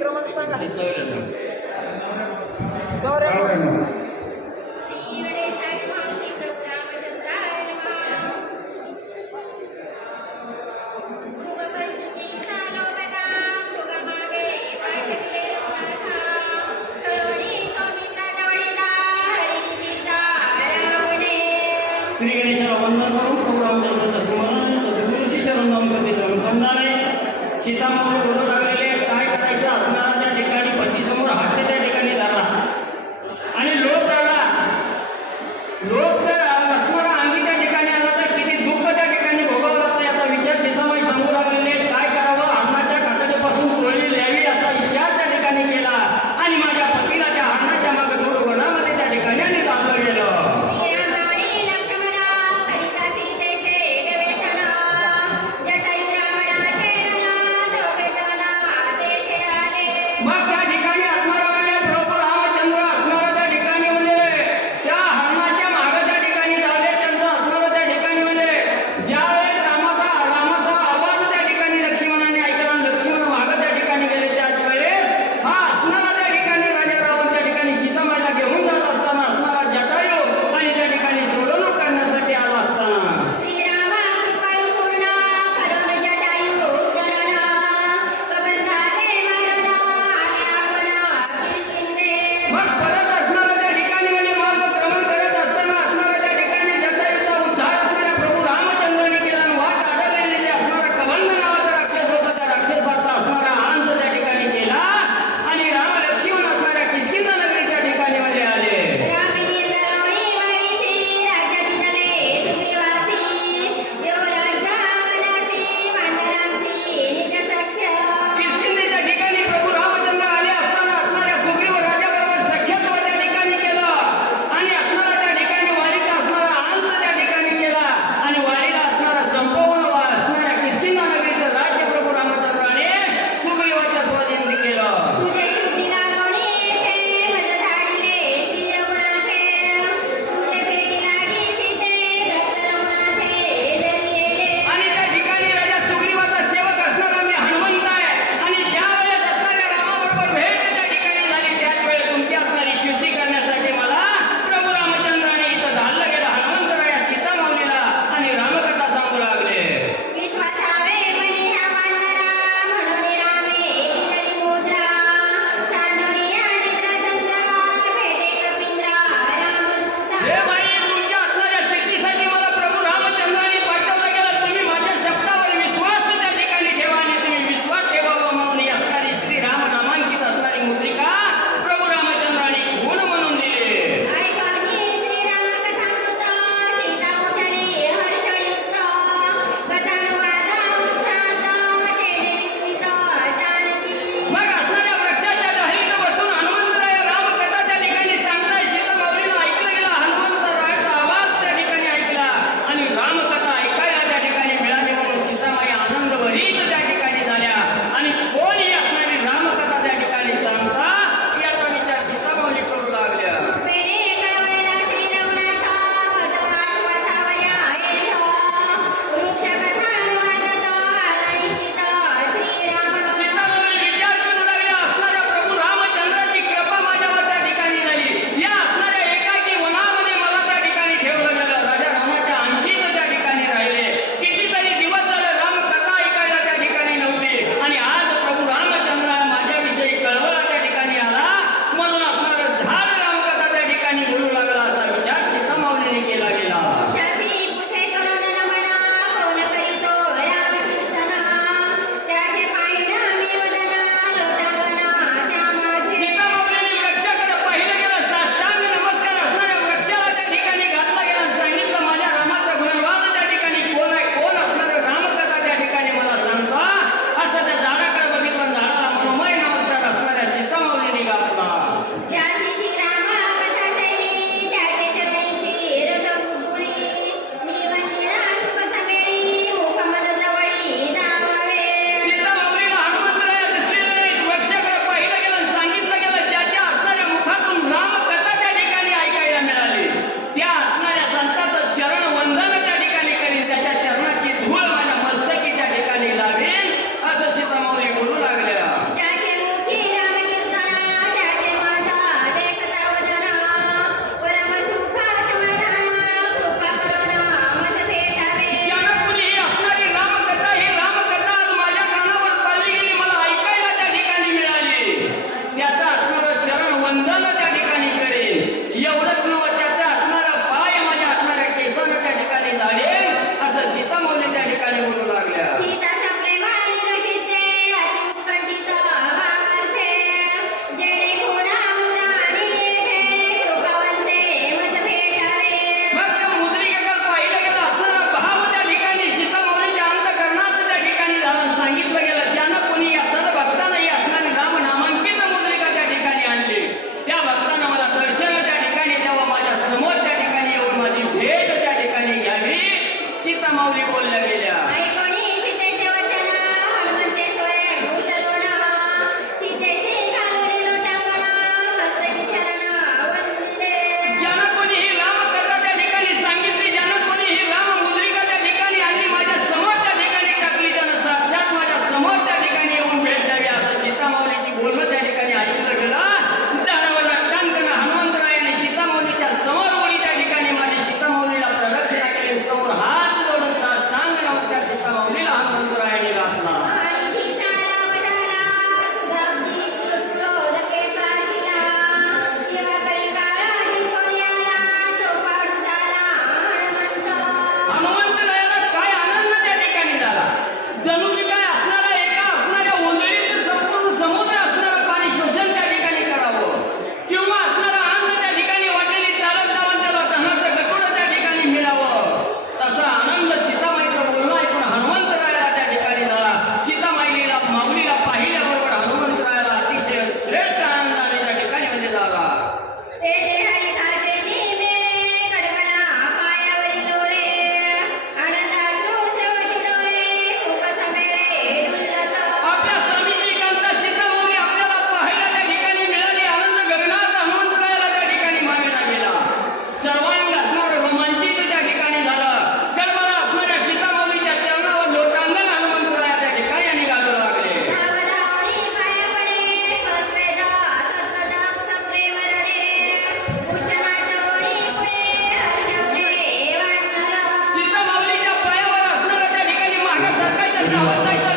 क्रमांक सांगा. 94. श्री गणेशाला वंदन करून प्रभू रामचंद्राचं स्मरण सद्गुरू श्री शरण नाम करते अनुसंधान आहे. सीतामाता बोलू लागलेले काय करायचं असणारा त्या ठिकाणी पतीसमोर हात त्या ठिकाणी धरला आणि लोक धरला. लोक जर असणारा अंगी त्या ठिकाणी आला तर किती दुःख त्या ठिकाणी भोगावं लागतं याचा विचार सीतामाई सांगू लागलेले. काय करावं हरणाच्या कातडीपासून चोळी ल्यावी असा विचार त्या ठिकाणी केला आणि माझ्या पतीला त्या हरणाच्या मागे दूर वनामध्ये त्या ठिकाणी आणि चाललं गेलं. मग त्या ठिकाणी असणारा प्रभू रामचंद्र असणारा त्या ठिकाणी म्हणजे त्या हरणाच्या मागे त्या ठिकाणी झाले. त्यांचं असणारं त्या ठिकाणी म्हणजे ज्यावेळेस रामाचा आवाज त्या ठिकाणी लक्ष्मणाने ऐकला आणि लक्ष्मण मागे त्या ठिकाणी गेले त्याच वेळेस हा असणारा त्या ठिकाणी राजा रावण त्या ठिकाणी सीतामाईला घेऊन जात असताना असणारा जटायू आणि त्या ठिकाणी सोडवणूक करण्यासाठी आला असताना मग परत असणारा त्या ठिकाणी म्हणजे मार्गक्रमण करत असताना असणारा त्या ठिकाणी जटायूचा उद्धार असणाऱ्या प्रभू रामचंद्राने केला आणि वाट अडवलेले जे असणारा कबंध नावाचा राक्षस होता त्या राक्षसाचा असणारा अंत त्या ठिकाणी केला आणि राम लक्ष्मण असणाऱ्या किष्किंधा नगरीच्या ठिकाणी मध्ये आले. किष्किंधेच्या ठिकाणी प्रभू रामचंद्र आले असताना असणाऱ्या सुग्रीव राजाबरोबर सख्यत्व त्या ठिकाणी केलं आणि असणारा त्या ठिकाणी वारीचा असणारा अंत त्या ठिकाणी केला आणि वारीला असणारा संपवून असणाऱ्या किष्किंधा नगरीचं राज्य प्रभू रामचंद्राने सुग्रीवाच्या स्वाधीन केलं. आणि त्या ठिकाणी राजा सुग्रीवाचा सेवक असणारा मी हनुमंत आहे आणि ज्या वेळेस असणाऱ्या रामाबरोबर भेट त्या ठिकाणी झाली त्याच वेळेस तुमची असणारी शुद्धी करण्यासाठी मला प्रभू रामचंद्राने इथं धाडलं गेलं. हनुमंतराया सीतामाऊलीला आणि रामकथा सांगू लागले. हे बाई तुमच्या असणाऱ्या शक्तीसाठी मला प्रभू रामचंद्राने पाठवलं गेलं. तुम्ही माझ्या शब्दावर विश्वास त्या ठिकाणी ठेवा आणि तुम्ही विश्वास ठेवावा म्हणून ही असणारी श्रीराम नामांकित असणारी मुद्रिका प्रभू रामचंद्राने गुण म्हणून दिली. मग असणाऱ्या वृक्षाच्या डहाळीत बसून हनुमंतराय रामकथा त्या ठिकाणी सांगताय. सीतामाऊलीनं ऐकलं गेलं. हनुमंतरायाचा आवाज त्या ठिकाणी ऐकला आणि रामकथा ऐकायला त्या ठिकाणी मिळाली म्हणून सीतामाई आनंदभरीत त्या ठिकाणी झाल्या आणि कोणी असणारी रामकथा त्या ठिकाणी सांगता याचा विचार सीतामाऊली करू लागल्या. सीतामाऊली विचार करू लागल्या असणाऱ्या प्रभू रामचंद्राची कृपा माझ्यावर त्या ठिकाणी झाली. या असणाऱ्या एकाकी वनामध्ये मला त्या ठिकाणी ठेवलं गेलं. राजा रामाच्या अंकीत त्या ठिकाणी राहिले. कितीतरी दिवस झाले रामकथा ऐकायला त्या ठिकाणी धावत जायचं